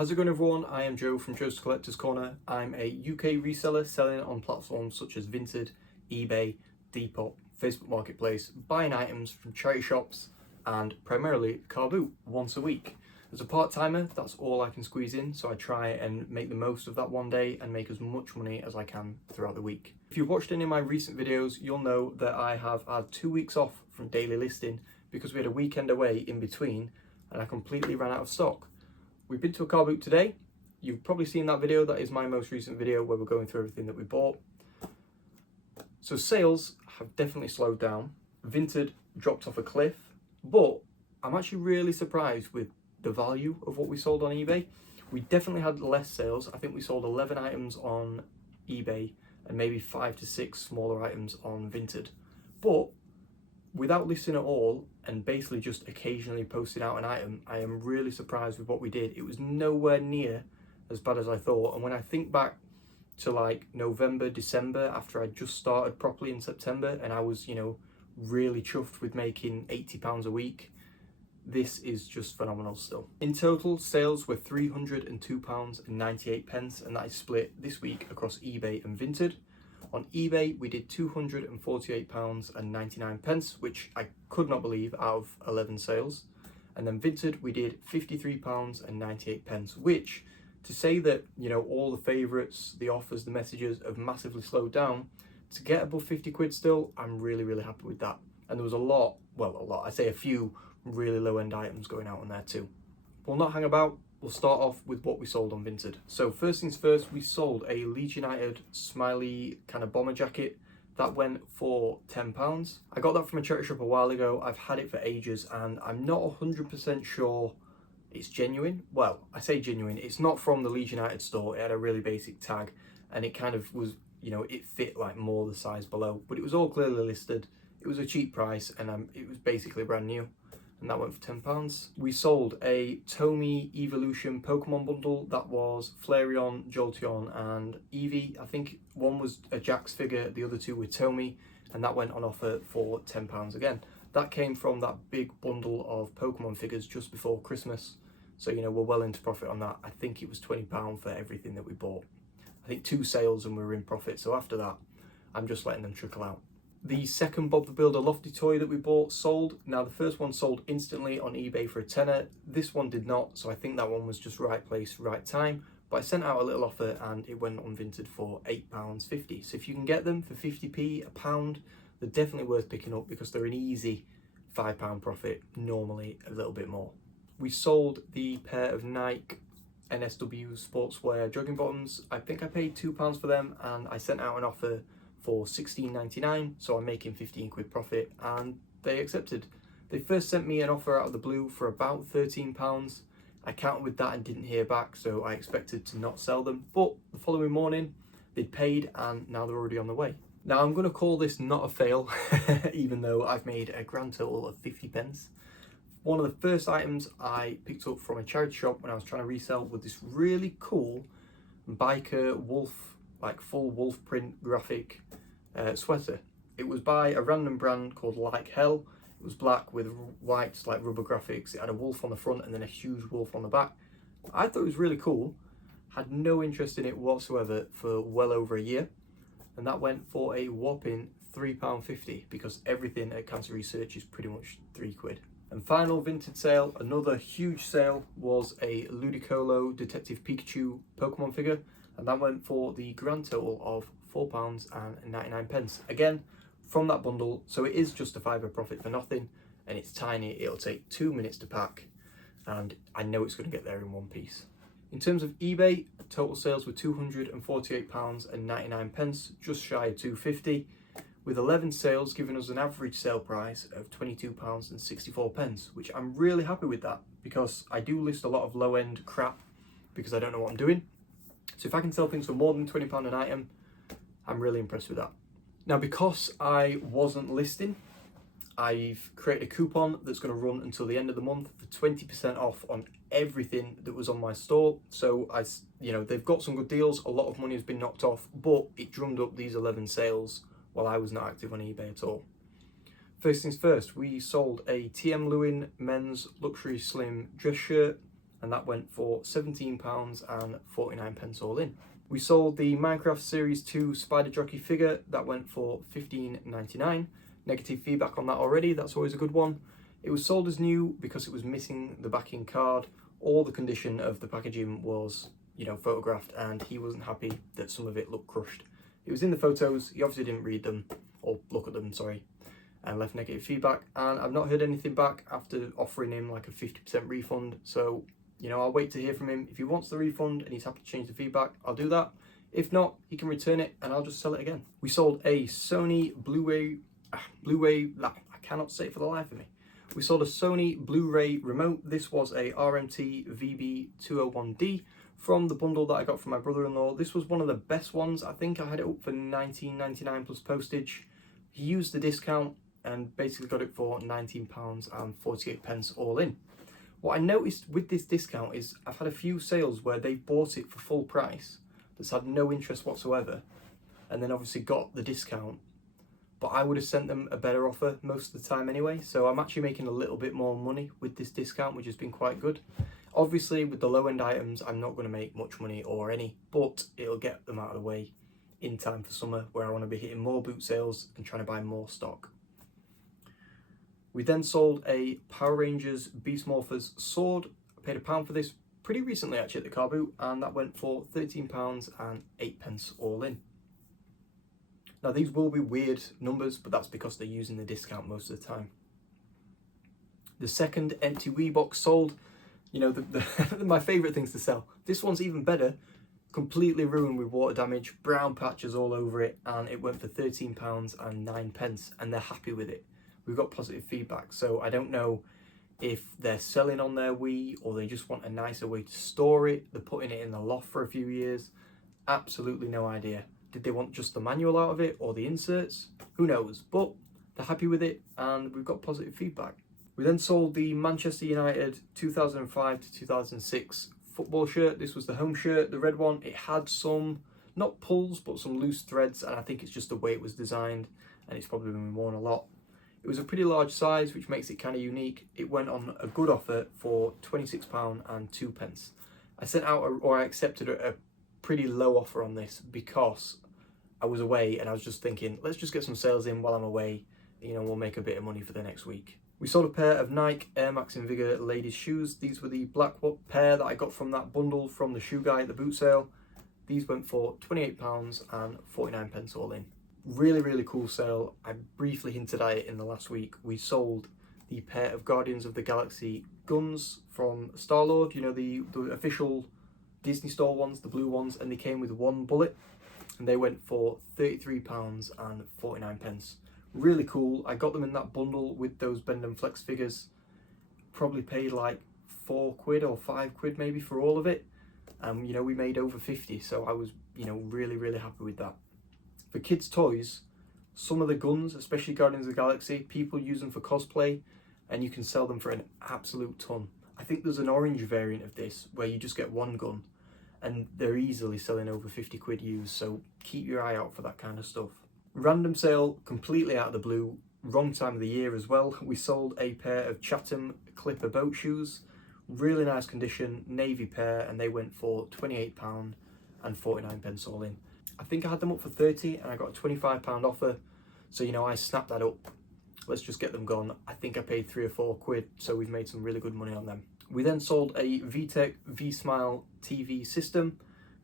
How's it going, everyone? I am Joe from Joe's Collector's Corner. I'm a UK reseller selling on platforms such as Vinted, eBay, Depop, Facebook Marketplace, buying items from charity shops and primarily car boot once a week. As a part-timer, that's all I can squeeze in, so I try and make the most of that one day and make as much money as I can throughout the week. If you've watched any of my recent videos, you'll know that I have had 2 weeks off from daily listing because we had a weekend away in between and I completely ran out of stock. We've been to a car boot today. You've probably seen that video. That is my most recent video where we're going through everything that we bought. So sales have definitely slowed down. Vinted dropped off a cliff, but I'm actually really surprised with the value of what we sold on eBay. We definitely had less sales. I think we sold 11 items on eBay and maybe 5 to 6 smaller items on Vinted. But without listing at all and basically just occasionally posting out an item, I am really surprised with what we did. It was nowhere near as bad as I thought. And when I think back to like November, December, after I just started properly in September and I was, really chuffed with making £80 a week, this is just phenomenal still. In total, sales were £302.98, and that is split this week across eBay and Vinted. On eBay, we did £248.99, which I could not believe out of 11 sales. And then Vinted, we did £53.98, which, to say that, all the favourites, the offers, the messages have massively slowed down, to get above 50 quid still, I'm really, really happy with that. And there was a few really low-end items going out on there too. We'll not hang about. We'll start off with what we sold on Vinted. So first things first, we sold a Leeds United smiley kind of bomber jacket. That went for £10. I got that from a charity shop a while ago. I've had it for ages and I'm not 100% sure it's genuine. Well, I say genuine, it's not from the Leeds United store. It had a really basic tag and it kind of was, it fit like more the size below, but it was all clearly listed. It was a cheap price and it was basically brand new. And that went for £10. We sold a Tomy Evolution Pokemon bundle. That was Flareon, Jolteon and Eevee. I think one was a Jax figure, the other two were Tomy, and that went on offer for £10 again. That came from that big bundle of Pokemon figures just before Christmas. So, we're well into profit on that. I think it was £20 for everything that we bought. I think 2 sales and we were in profit. So after that, I'm just letting them trickle out. The second Bob the Builder Lofty toy that we bought sold. Now the first one sold instantly on eBay for a tenner. This one did not, so I think that one was just right place, right time. But I sent out a little offer and it went on Vinted for £8.50. So if you can get them for 50p, a pound, they're definitely worth picking up because they're an easy £5 profit, normally a little bit more. We sold the pair of Nike NSW sportswear jogging bottoms. I think I paid £2 for them and I sent out an offer for £16.99, so I'm making 15 quid profit, and they accepted. They first sent me an offer out of the blue for about £13. I counted with that and didn't hear back, so I expected to not sell them, but the following morning they'd paid and now they're already on the way. Now I'm going to call this not a fail, even though I've made a grand total of 50p. One of the first items I picked up from a charity shop when I was trying to resell was this really cool biker wolf, like full wolf print graphic sweater. It was by a random brand called Like Hell. It was black with white like rubber graphics. It had a wolf on the front and then a huge wolf on the back. I thought it was really cool. Had no interest in it whatsoever for well over a year, and that went for a whopping £3.50 because everything at Cancer Research is pretty much 3 quid. And final Vinted sale, another huge sale, was a Ludicolo Detective Pikachu Pokemon figure, and that went for the grand total of £4.99. Again, from that bundle, so it is just a £5 profit for nothing, and it's tiny. It'll take 2 minutes to pack, and I know it's going to get there in one piece. In terms of eBay, total sales were £248.99, just shy of £250, with 11 sales giving us an average sale price of £22.64, which I'm really happy with that because I do list a lot of low-end crap because I don't know what I'm doing. So if I can sell things for more than £20 an item, I'm really impressed with that. Now, because I wasn't listing, I've created a coupon that's going to run until the end of the month for 20% off on everything that was on my store. So they've got some good deals. A lot of money has been knocked off, but it drummed up these 11 sales while I was not active on eBay at all. First things first, we sold a TM Lewin men's luxury slim dress shirt. and that went for £17.49 all in. We sold the Minecraft Series 2 Spider Jockey figure, that went for £15.99. Negative feedback on that already, that's always a good one. It was sold as new because it was missing the backing card. All the condition of the packaging was, photographed, and he wasn't happy that some of it looked crushed. It was in the photos, he obviously didn't read them, or look at them, sorry, and left negative feedback, and I've not heard anything back after offering him like a 50% refund, so I'll wait to hear from him. If he wants the refund and he's happy to change the feedback, I'll do that. If not, he can return it and I'll just sell it again. We sold a Sony Blu-ray, I cannot say it for the life of me. We sold a Sony Blu-ray remote. This was a RMT VB201D from the bundle that I got from my brother-in-law. This was one of the best ones. I think I had it up for £19.99 plus postage. He used the discount and basically got it for £19.48 all in. What I noticed with this discount is I've had a few sales where they've bought it for full price that's had no interest whatsoever, and then obviously got the discount, but I would have sent them a better offer most of the time anyway, so I'm actually making a little bit more money with this discount, which has been quite good. Obviously with the low end items I'm not going to make much money or any, but it'll get them out of the way in time for summer, where I want to be hitting more boot sales and trying to buy more stock. We then sold a Power Rangers Beast Morphers sword. I paid £1 for this pretty recently actually at the car boot, and that went for £13.08 all in. Now these will be weird numbers, but that's because they're using the discount most of the time. The second empty Wii box sold. My favourite things to sell. This one's even better. Completely ruined with water damage, brown patches all over it, and it went for £13.09, and they're happy with it. We've got positive feedback, so I don't know if they're selling on their Wii or they just want a nicer way to store it. They're putting it in the loft for a few years. Absolutely no idea. Did they want just the manual out of it or the inserts? Who knows, but they're happy with it and we've got positive feedback. We then sold the Manchester United 2005 to 2006 football shirt. This was the home shirt, the red one. It had some, not pulls, but some loose threads, and I think it's just the way it was designed, and it's probably been worn a lot. It was a pretty large size, which makes it kind of unique. It went on a good offer for £26.02. I sent out, I accepted a pretty low offer on this because I was away and I was just thinking, let's just get some sales in while I'm away. We'll make a bit of money for the next week. We sold a pair of Nike Air Max Invigor ladies shoes. These were the black pair that I got from that bundle from the shoe guy at the boot sale. These went for £28.49 all in. Really, really cool sale. I briefly hinted at it in the last week. We sold the pair of Guardians of the Galaxy guns from Star-Lord, the official Disney Store ones, the blue ones, and they came with one bullet, and they went for £33.49. Really cool. I got them in that bundle with those Bend and Flex figures. Probably paid like £4 or £5 maybe for all of it. We made over 50, so I was, really, really happy with that. For kids' toys, some of the guns, especially Guardians of the Galaxy, people use them for cosplay, and you can sell them for an absolute ton. I think there's an orange variant of this where you just get one gun, and they're easily selling over 50 quid used, so keep your eye out for that kind of stuff. Random sale, completely out of the blue, wrong time of the year as well. We sold a pair of Chatham Clipper boat shoes, really nice condition, navy pair, and they went for £28.49 all in. I think I had them up for 30 and I got a £25 offer, so I snapped that up. Let's just get them gone. I think I paid £3 or £4, so we've made some really good money on them. We then sold a VTech V-Smile TV system,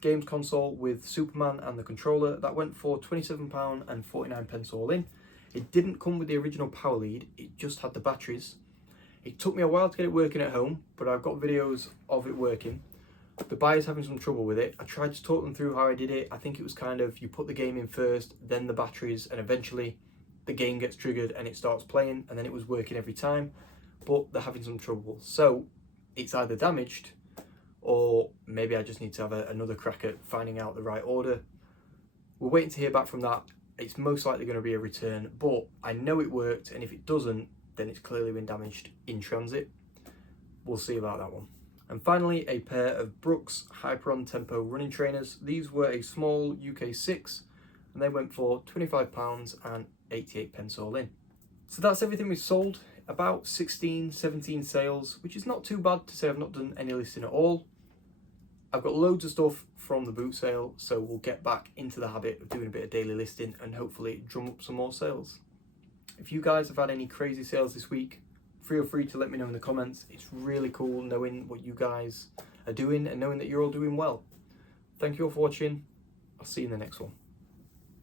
games console with Superman and the controller. That went for £27.49 all in. It didn't come with the original power lead, it just had the batteries. It took me a while to get it working at home, but I've got videos of it working. The buyer's having some trouble with it. I tried to talk them through how I did it. I think it was kind of, you put the game in first, then the batteries, and eventually the game gets triggered and it starts playing, and then it was working every time, but they're having some trouble. So it's either damaged, or maybe I just need to have another crack at finding out the right order. We're waiting to hear back from that. It's most likely going to be a return, but I know it worked, and if it doesn't, then it's clearly been damaged in transit. We'll see about that one. And finally, a pair of Brooks Hyperon Tempo running trainers. These were a small UK 6, and they went for £25.88 all in. So that's everything we sold about 16, 17 sales, which is not too bad to say I've not done any listing at all. I've got loads of stuff from the boot sale, so we'll get back into the habit of doing a bit of daily listing and hopefully drum up some more sales. If you guys have had any crazy sales this week, feel free to let me know in the comments. It's really cool knowing what you guys are doing and knowing that you're all doing well. Thank you all for watching. I'll see you in the next one.